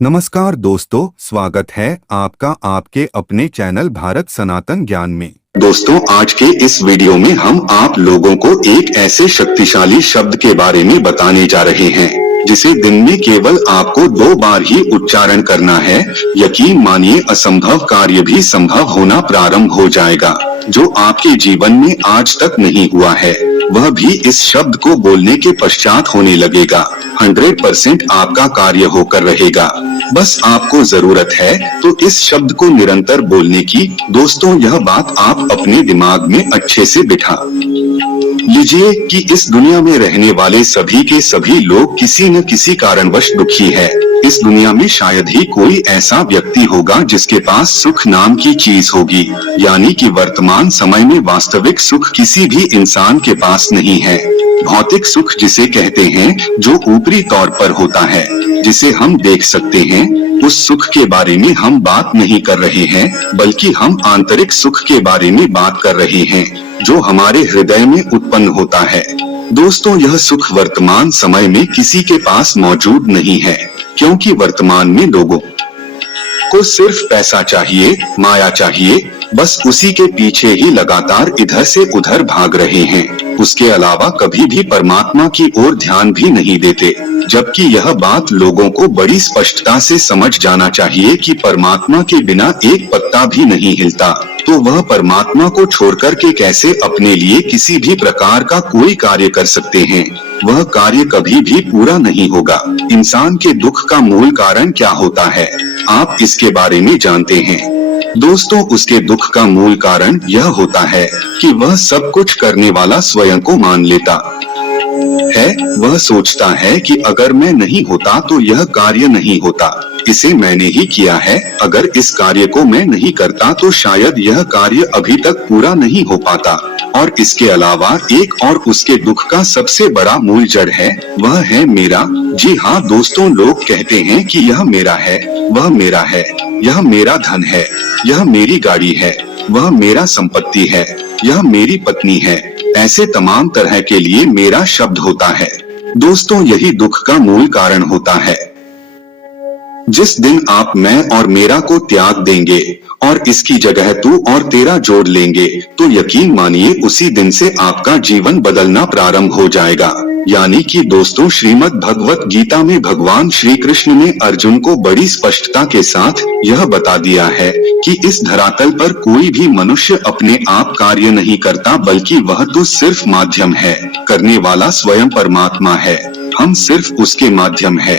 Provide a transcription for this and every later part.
नमस्कार दोस्तों, स्वागत है आपका आपके अपने चैनल भारत सनातन ज्ञान में। दोस्तों, आज के इस वीडियो में हम आप लोगों को एक ऐसे शक्तिशाली शब्द के बारे में बताने जा रहे हैं जिसे दिन में केवल आपको 2 बार ही उच्चारण करना है। यकीन मानिए, असंभव कार्य भी संभव होना प्रारंभ हो जाएगा। जो आपके जीवन में आज तक नहीं हुआ है वह भी इस शब्द को बोलने के पश्चात होने लगेगा। 100% आपका कार्य होकर रहेगा। बस आपको जरूरत है तो इस शब्द को निरंतर बोलने की। दोस्तों, यह बात आप अपने दिमाग में अच्छे से बिठा लीजिए कि इस दुनिया में रहने वाले सभी के सभी लोग किसी न किसी कारणवश दुखी है। इस दुनिया में शायद ही कोई ऐसा व्यक्ति होगा जिसके पास सुख नाम की चीज होगी। यानी कि वर्तमान समय में वास्तविक सुख किसी भी इंसान के पास नहीं है। भौतिक सुख जिसे कहते हैं, जो ऊपरी तौर पर होता है, जिसे हम देख सकते हैं, उस सुख के बारे में हम बात नहीं कर रहे हैं, बल्कि हम आंतरिक सुख के बारे में बात कर रहे हैं, जो हमारे हृदय में उत्पन्न होता है। दोस्तों, यह सुख वर्तमान समय में किसी के पास मौजूद नहीं है, क्योंकि वर्तमान में लोगों को सिर्फ पैसा चाहिए, माया चाहिए। बस उसी के पीछे ही लगातार इधर से उधर भाग रहे हैं। उसके अलावा कभी भी परमात्मा की ओर ध्यान भी नहीं देते। जबकि यह बात लोगों को बड़ी स्पष्टता से समझ जाना चाहिए कि परमात्मा के बिना एक पत्ता भी नहीं हिलता, तो वह परमात्मा को छोड़कर के कैसे अपने लिए किसी भी प्रकार का कोई कार्य कर सकते हैं। वह कार्य कभी भी पूरा नहीं होगा। इंसान के दुख का मूल कारण क्या होता है, आप इसके बारे में जानते हैं। दोस्तों, उसके दुख का मूल कारण यह होता है कि वह सब कुछ करने वाला स्वयं को मान लेता है। वह सोचता है कि अगर मैं नहीं होता तो यह कार्य नहीं होता, इसे मैंने ही किया है। अगर इस कार्य को मैं नहीं करता तो शायद यह कार्य अभी तक पूरा नहीं हो पाता। और इसके अलावा एक और उसके दुख का सबसे बड़ा मूल जड़ है, वह है मेरा। जी हाँ दोस्तों, लोग कहते हैं कि यह मेरा है, वह मेरा है, यह मेरा धन है, यह मेरी गाड़ी है, वह मेरा संपत्ति है, यह मेरी पत्नी है। ऐसे तमाम तरह के लिए मेरा शब्द होता है। दोस्तों, यही दुख का मूल कारण होता है। जिस दिन आप मैं और मेरा को त्याग देंगे और इसकी जगह तू और तेरा जोड़ लेंगे, तो यकीन मानिए उसी दिन से आपका जीवन बदलना प्रारंभ हो जाएगा। यानी कि दोस्तों, श्रीमद् भगवत गीता में भगवान श्री कृष्ण ने अर्जुन को बड़ी स्पष्टता के साथ यह बता दिया है कि इस धरातल पर कोई भी मनुष्य अपने आप कार्य नहीं करता, बल्कि वह तो सिर्फ माध्यम है। करने वाला स्वयं परमात्मा है, हम सिर्फ उसके माध्यम है।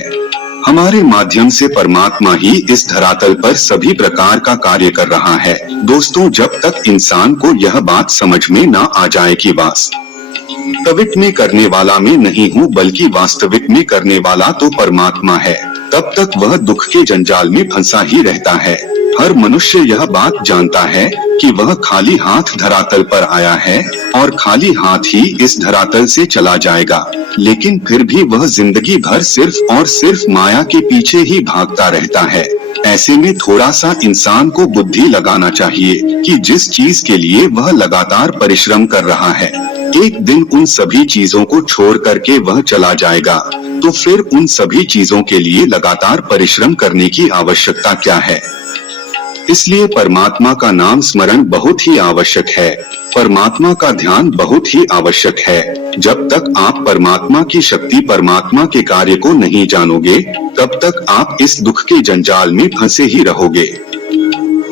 हमारे माध्यम से परमात्मा ही इस धरातल पर सभी प्रकार का कार्य कर रहा है। दोस्तों, जब तक इंसान को यह बात समझ में ना आ जाए कि वास्तविक में करने वाला मैं नहीं हूँ, बल्कि वास्तविक में करने वाला तो परमात्मा है, तब तक वह दुख के जंजाल में फंसा ही रहता है। हर मनुष्य यह बात जानता है कि वह खाली हाथ धरातल पर आया है और खाली हाथ ही इस धरातल से चला जाएगा, लेकिन फिर भी वह जिंदगी भर सिर्फ और सिर्फ माया के पीछे ही भागता रहता है। ऐसे में थोड़ा सा इंसान को बुद्धि लगाना चाहिए कि जिस चीज के लिए वह लगातार परिश्रम कर रहा है, एक दिन उन सभी चीजों को छोड़ करके वह चला जाएगा, तो फिर उन सभी चीजों के लिए लगातार परिश्रम करने की आवश्यकता क्या है। इसलिए परमात्मा का नाम स्मरण बहुत ही आवश्यक है। परमात्मा का ध्यान बहुत ही आवश्यक है। जब तक आप परमात्मा की शक्ति, परमात्मा के कार्य को नहीं जानोगे, तब तक आप इस दुख के जंजाल में फंसे ही रहोगे।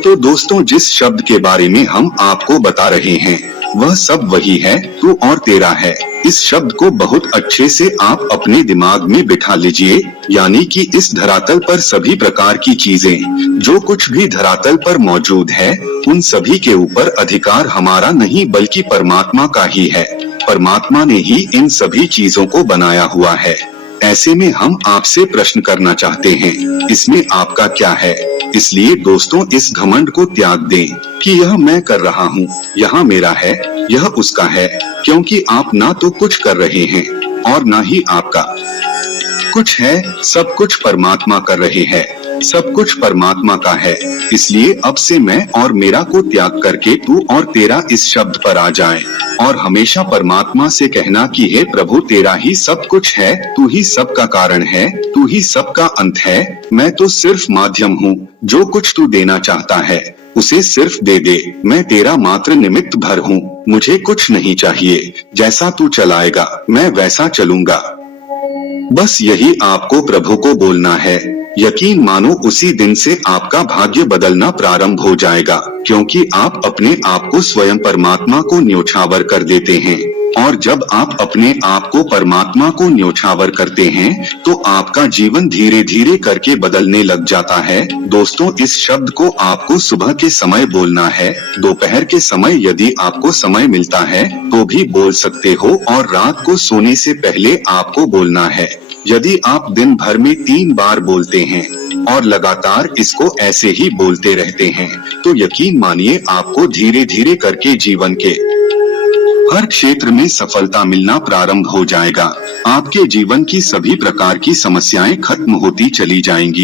तो दोस्तों, जिस शब्द के बारे में हम आपको बता रहे हैं, वह सब वही है, तू और तेरा है। इस शब्द को बहुत अच्छे से आप अपने दिमाग में बिठा लीजिए। यानी कि इस धरातल पर सभी प्रकार की चीजें, जो कुछ भी धरातल पर मौजूद है, उन सभी के ऊपर अधिकार हमारा नहीं, बल्कि परमात्मा का ही है। परमात्मा ने ही इन सभी चीजों को बनाया हुआ है। ऐसे में हम आपसे प्रश्न करना चाहते हैं, इसमें आपका क्या है। इसलिए दोस्तों, इस घमंड को त्याग दें कि यह मैं कर रहा हूँ, यह मेरा है, यह उसका है, क्योंकि आप ना तो कुछ कर रहे हैं और ना ही आपका कुछ है। सब कुछ परमात्मा कर रहे हैं। सब कुछ परमात्मा का है, इसलिए अब से मैं और मेरा को त्याग करके तू और तेरा इस शब्द पर आ जाए और हमेशा परमात्मा से कहना कि हे प्रभु तेरा ही सब कुछ है, तू ही सबका कारण है, तू ही सबका अंत है, मैं तो सिर्फ माध्यम हूँ, जो कुछ तू देना चाहता है उसे सिर्फ दे दे, मैं तेरा मात्र निमित्त भर हूँ, मुझे कुछ नहीं चाहिए, जैसा तू चलाएगा मैं वैसा चलूंगा। बस यही आपको प्रभु को बोलना है। यकीन मानो उसी दिन से आपका भाग्य बदलना प्रारंभ हो जाएगा, क्योंकि आप अपने आप को स्वयं परमात्मा को न्योछावर कर देते हैं और जब आप अपने आप को परमात्मा को न्योछावर करते हैं तो आपका जीवन धीरे धीरे करके बदलने लग जाता है। दोस्तों, इस शब्द को आपको सुबह के समय बोलना है, दोपहर के समय यदि आपको समय मिलता है तो भी बोल सकते हो और रात को सोने से पहले आपको बोलना है। यदि आप दिन भर में 3 बार बोलते हैं और लगातार इसको ऐसे ही बोलते रहते हैं तो यकीन मानिए आपको धीरे धीरे करके जीवन के हर क्षेत्र में सफलता मिलना प्रारंभ हो जाएगा। आपके जीवन की सभी प्रकार की समस्याएं खत्म होती चली जाएंगी।